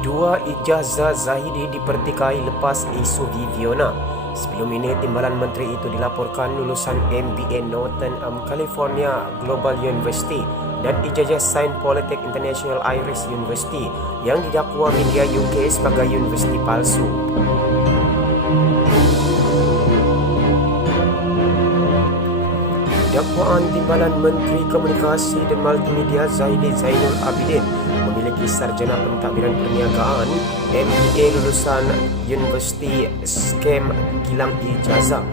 Dua ijazah Zahidi dipertikai lepas isu Viviana. Sebelum ini, Timbalan Menteri itu dilaporkan lulusan MBA Northern California Global University dan ijazah Sains Politik International Irish University yang didakwa media UK sebagai universiti palsu. Dakwaan Timbalan Menteri Komunikasi dan Multimedia Zahidi Zainul Abidin memiliki sarjana pentadbiran perniagaan MBA lulusan Universiti skam kilang ijazah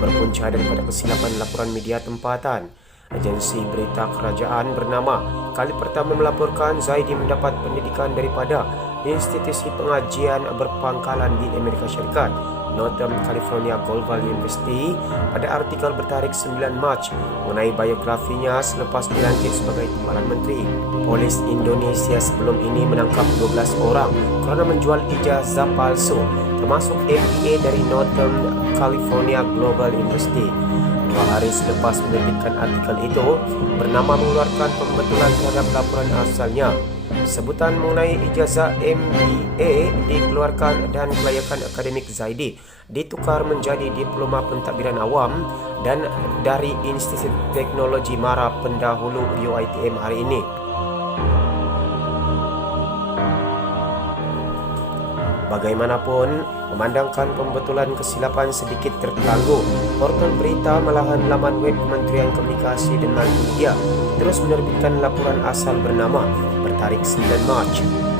berpunca daripada kesilapan laporan media tempatan. Agensi berita kerajaan bernama kali pertama melaporkan Zahidi mendapat pendidikan daripada institusi pengajian berpangkalan di Amerika Syarikat, Northern California Global University, pada artikel bertarikh 9 Mac mengenai biografinya selepas dilantik sebagai Timbalan Menteri. Polis Indonesia sebelum ini menangkap 12 orang kerana menjual ijazah palsu, termasuk MBA dari Northern California Global University. 2 hari selepas menerbitkan artikel itu, bernama mengeluarkan pembetulan terhadap laporan asalnya. Sebutan mengenai ijazah MBA dikeluarkan dan kelayakan akademik Zahidi ditukar menjadi Diploma Pentadbiran Awam dan dari Institut Teknologi Mara pendahulu UiTM hari ini. Bagaimanapun, memandangkan pembetulan kesilapan sedikit terganggu, portal berita malahan laman web Kementerian Komunikasi dan Multimedia terus menerbitkan laporan asal bernama bertarikh 9 Mac.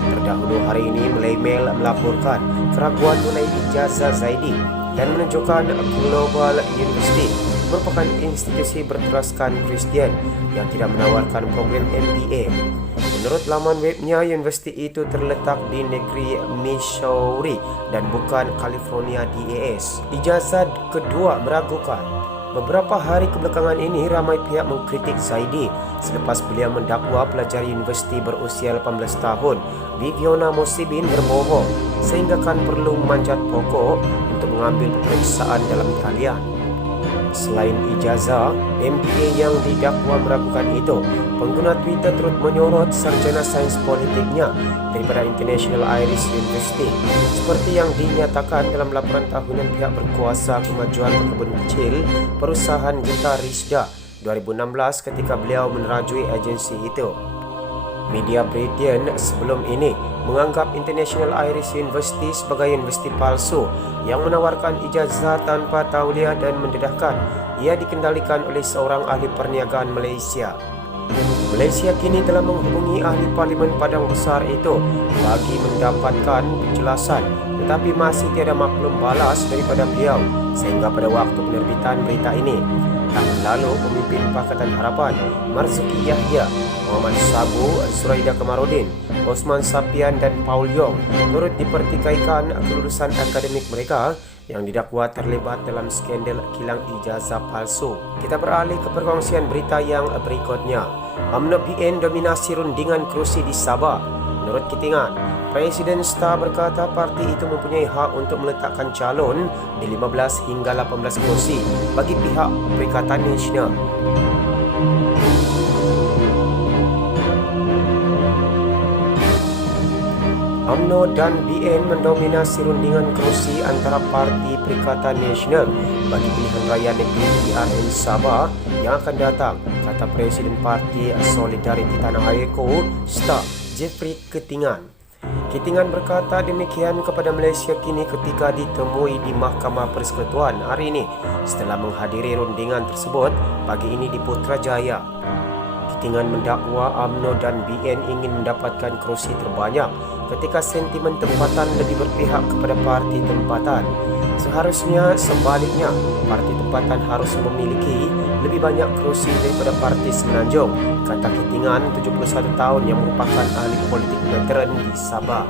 Terdahulu hari ini, Malay Mail melaporkan keraguan mengenai ijazah Zahidi dan menunjukkan Global University merupakan institusi berteraskan Kristian yang tidak menawarkan program MBA. Menurut laman webnya, universiti itu terletak di negeri Missouri dan bukan California DAS. Ijazah kedua meragukan. Beberapa hari kebelakangan ini, ramai pihak mengkritik Zahidi selepas beliau mendakwa pelajar universiti berusia 18 tahun, Viviana Mosibin, berbohong sehingga kan perlu memanjat pokok untuk mengambil peperiksaan dalam talian. Selain ijazah MBA yang didakwa meragukan itu, pengguna Twitter turut menyorot sarjana sains politiknya daripada International Irish University, seperti yang dinyatakan dalam laporan tahunan pihak berkuasa kemajuan berkebun kecil perusahaan Gita Rizda 2016 ketika beliau menerajui agensi itu. Media Britain sebelum ini menganggap International Irish University sebagai universiti palsu yang menawarkan ijazah tanpa tauliah dan mendedahkan ia dikendalikan oleh seorang ahli perniagaan Malaysia. Malaysia kini telah menghubungi ahli Parlimen Padang Besar itu bagi mendapatkan penjelasan, tetapi masih tiada maklum balas daripada beliau sehingga pada waktu penerbitan berita ini. Tahun lalu, pemimpin Pakatan Harapan Marzuki Yahya, Muhammad Sabu, Zuraida Kamarudin, Osman Sapian dan Paul Yong turut dipertikaikan kelulusan akademik mereka yang didakwa terlibat dalam skandal kilang ijazah palsu. Kita beralih ke perkongsian berita yang berikutnya. UMNO BN dominasi rundingan kerusi di Sabah. Menurut Kitingan, Presiden STAR berkata parti itu mempunyai hak untuk meletakkan calon di 15 hingga 18 kursi bagi pihak Perikatan Nasional. UMNO dan BN mendominasi rundingan kerusi antara Parti Perikatan Nasional bagi pilihan raya negeri PRN Sabah yang akan datang, kata Presiden Parti Solidariti Tanah Airku STAR, Jeffrey Kitingan. Kitingan berkata demikian kepada Malaysia Kini ketika ditemui di Mahkamah Persekutuan hari ini setelah menghadiri rundingan tersebut pagi ini di Putrajaya. Kitingan mendakwa UMNO dan BN ingin mendapatkan kerusi terbanyak ketika sentimen tempatan lebih berpihak kepada parti tempatan. Seharusnya sebaliknya, parti tempatan harus memiliki lebih banyak kerusi daripada parti Semenanjung, kata Kitingan, 71 tahun yang merupakan ahli politik veteran di Sabah.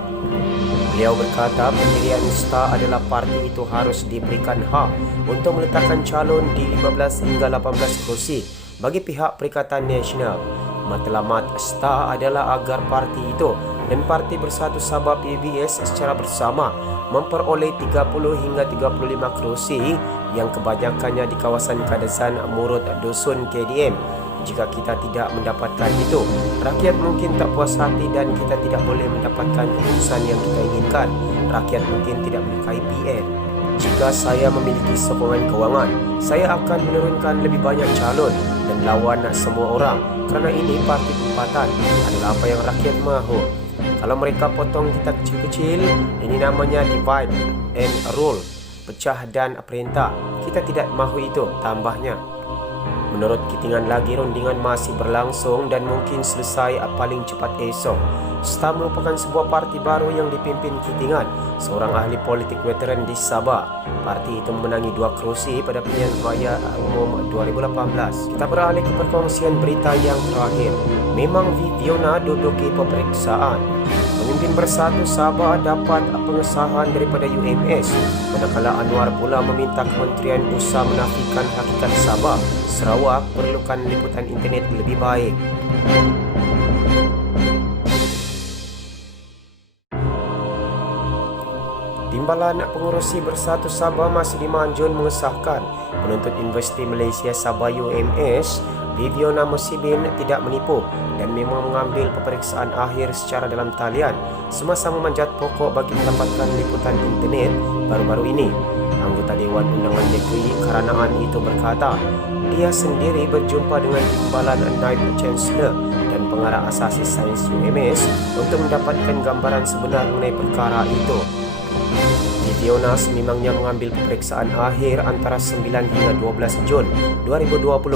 Beliau berkata pendirian STAR adalah parti itu harus diberikan hak untuk meletakkan calon di 15 hingga 18 kursi bagi pihak Perikatan Nasional. Matlamat STAR adalah agar parti itu dan Parti Bersatu Sabah PBS secara bersama memperoleh 30 hingga 35 kerusi yang kebanyakannya di kawasan Kadazan Murud Dusun KDM Jika kita tidak mendapatkan itu, rakyat mungkin tak puas hati dan kita tidak boleh mendapatkan keputusan yang kita inginkan. Rakyat mungkin tidak menyukai PN. Jika saya memiliki sokongan kewangan, saya akan menurunkan lebih banyak calon dan lawan semua orang, kerana ini parti tempatan adalah apa yang rakyat mahu. Kalau mereka potong kita kecil-kecil, ini namanya divide and rule, pecah dan perintah. Kita tidak mahu itu, tambahnya. Menurut Kitingan lagi, rundingan masih berlangsung dan mungkin selesai paling cepat esok. STA merupakan sebuah parti baru yang dipimpin Kitingan, seorang ahli politik veteran di Sabah. Parti itu memenangi 2 kerusi pada pilihan raya umum 2018. Kita beralih ke perkongsian berita yang terakhir. Memang Viviona duduki peperiksaan. Pemimpin Bersatu Sabah dapat pengesahan daripada UMS, manakala Anwar pula meminta Kementerian Usaha menafikan hakikat Sabah. Sarawak perlukan liputan internet lebih baik. Timbalan Pengurusi Bersatu Sabah masih dimanjur mengesahkan penuntut Universiti Malaysia Sabah UMS Viviona Musibin tidak menipu dan memang mengambil peperiksaan akhir secara dalam talian semasa memanjat pokok bagi mendapatkan liputan internet baru-baru ini. Anggota Dewan Undangan Negeri Karanaan itu berkata, dia sendiri berjumpa dengan Timbalan Naib Chancellor dan pengarah asasi sains UMS untuk mendapatkan gambaran sebenar mengenai perkara itu. Viviona sememangnya mengambil peperiksaan akhir antara 9 hingga 12 Jun 2020.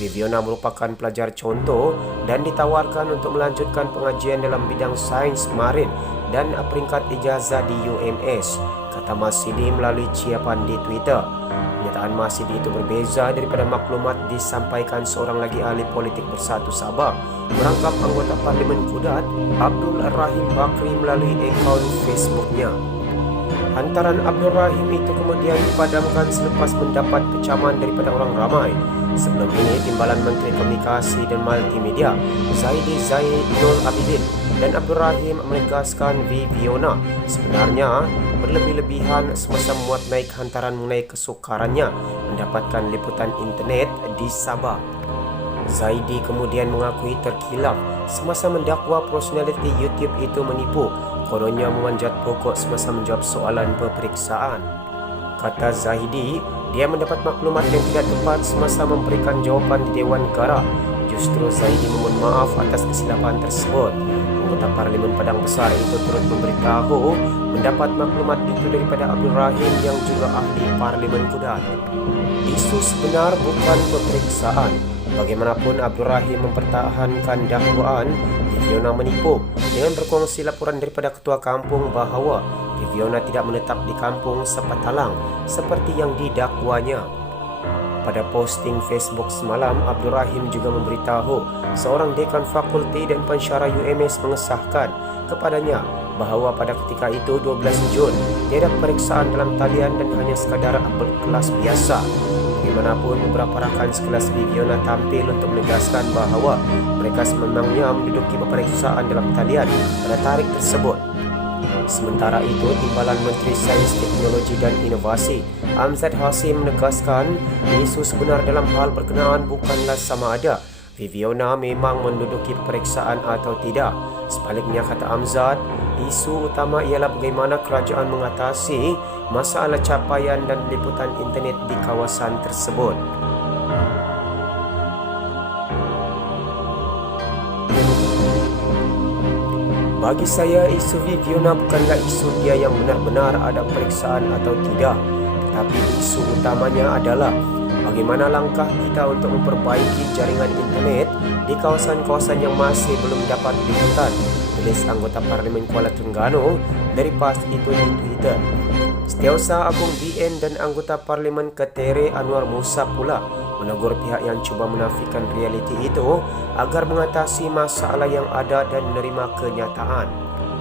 Viviona merupakan pelajar contoh dan ditawarkan untuk melanjutkan pengajian dalam bidang sains marin dan peringkat ijazah di UMS, kata Masidi melalui ciapan di Twitter. Pernyataan Masidi itu berbeza daripada maklumat disampaikan seorang lagi ahli politik Bersatu Sabah, merangkap anggota Parlimen Kudat Abdul Rahim Bakri melalui akaun Facebooknya. Hantaran Abdul Rahim itu kemudian dipadamkan selepas mendapat kecaman daripada orang ramai. Sebelum ini, Timbalan Menteri Komunikasi dan Multimedia Zaidi Zainul Abidin dan Abdul Rahim menegaskan Viviona sebenarnya berlebih-lebihan semasa memuat naik hantaran mengenai kesukarannya mendapatkan liputan internet di Sabah. Zaidi kemudian mengakui terkilap semasa mendakwa personaliti YouTube itu menipu, kononnya memanjat pokok semasa menjawab soalan peperiksaan. Kata Zaidi, dia mendapat maklumat yang tidak tepat semasa memberikan jawapan di Dewan Negara. Justru Zaidi memohon maaf atas kesilapan tersebut. Anggota Parlimen Padang Besar itu turut memberitahu mendapat maklumat itu daripada Abdul Rahim yang juga ahli Parlimen Kudat. Isu sebenar bukan peperiksaan. Bagaimanapun, Abdul Rahim mempertahankan dakwaan Viviona menipu dengan berkongsi laporan daripada Ketua Kampung bahawa Viviona tidak menetap di kampung Sepatalang seperti yang didakwanya. Pada posting Facebook semalam, Abdul Rahim juga memberitahu seorang dekan fakulti dan pensyarah UMS mengesahkan kepadanya bahawa pada ketika itu 12 Jun tiada peperiksaan dalam talian dan hanya sekadar berkelas biasa. Bagaimanapun, beberapa rakan sekelas Viviona tampil untuk menegaskan bahawa mereka sememangnya menduduki peperiksaan dalam talian pada tarikh tersebut. Sementara itu, Timbalan Menteri Sains, Teknologi dan Inovasi Amzad Hasim menegaskan isu sebenar dalam hal berkenaan bukanlah sama ada Viviona memang menduduki peperiksaan atau tidak. Sebaliknya, kata Amzad, isu utama ialah bagaimana kerajaan mengatasi masalah capaian dan liputan internet di kawasan tersebut. Bagi saya, isu Viviona bukanlah isu dia yang benar-benar ada peperiksaan atau tidak, tetapi isu utamanya adalah bagaimana langkah kita untuk memperbaiki jaringan internet di kawasan-kawasan yang masih belum dapat liputan, tulis anggota Parlimen Kuala Terengganu dari PAS itu di Twitter. Setiausaha Agung BN dan anggota Parlimen Ketere Anwar Musa pula menegur pihak yang cuba menafikan realiti itu agar mengatasi masalah yang ada dan menerima kenyataan.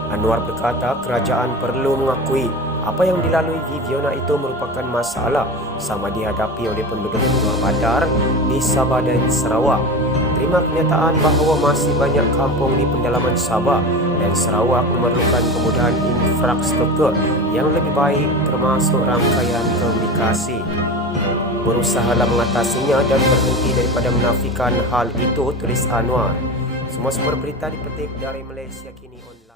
Anwar berkata kerajaan perlu mengakui apa yang dilalui Viviona itu merupakan masalah sama dihadapi oleh penduduk luar bandar di Sabah dan Sarawak. Terima kenyataan bahawa masih banyak kampung di pendalaman Sabah dan Sarawak memerlukan kemudahan infrastruktur yang lebih baik termasuk rangkaian komunikasi. berusahalah mengatasinya dan berhenti daripada menafikan hal itu, tulis Anwar. Semua sumber berita dipetik dari Malaysia Kini Online.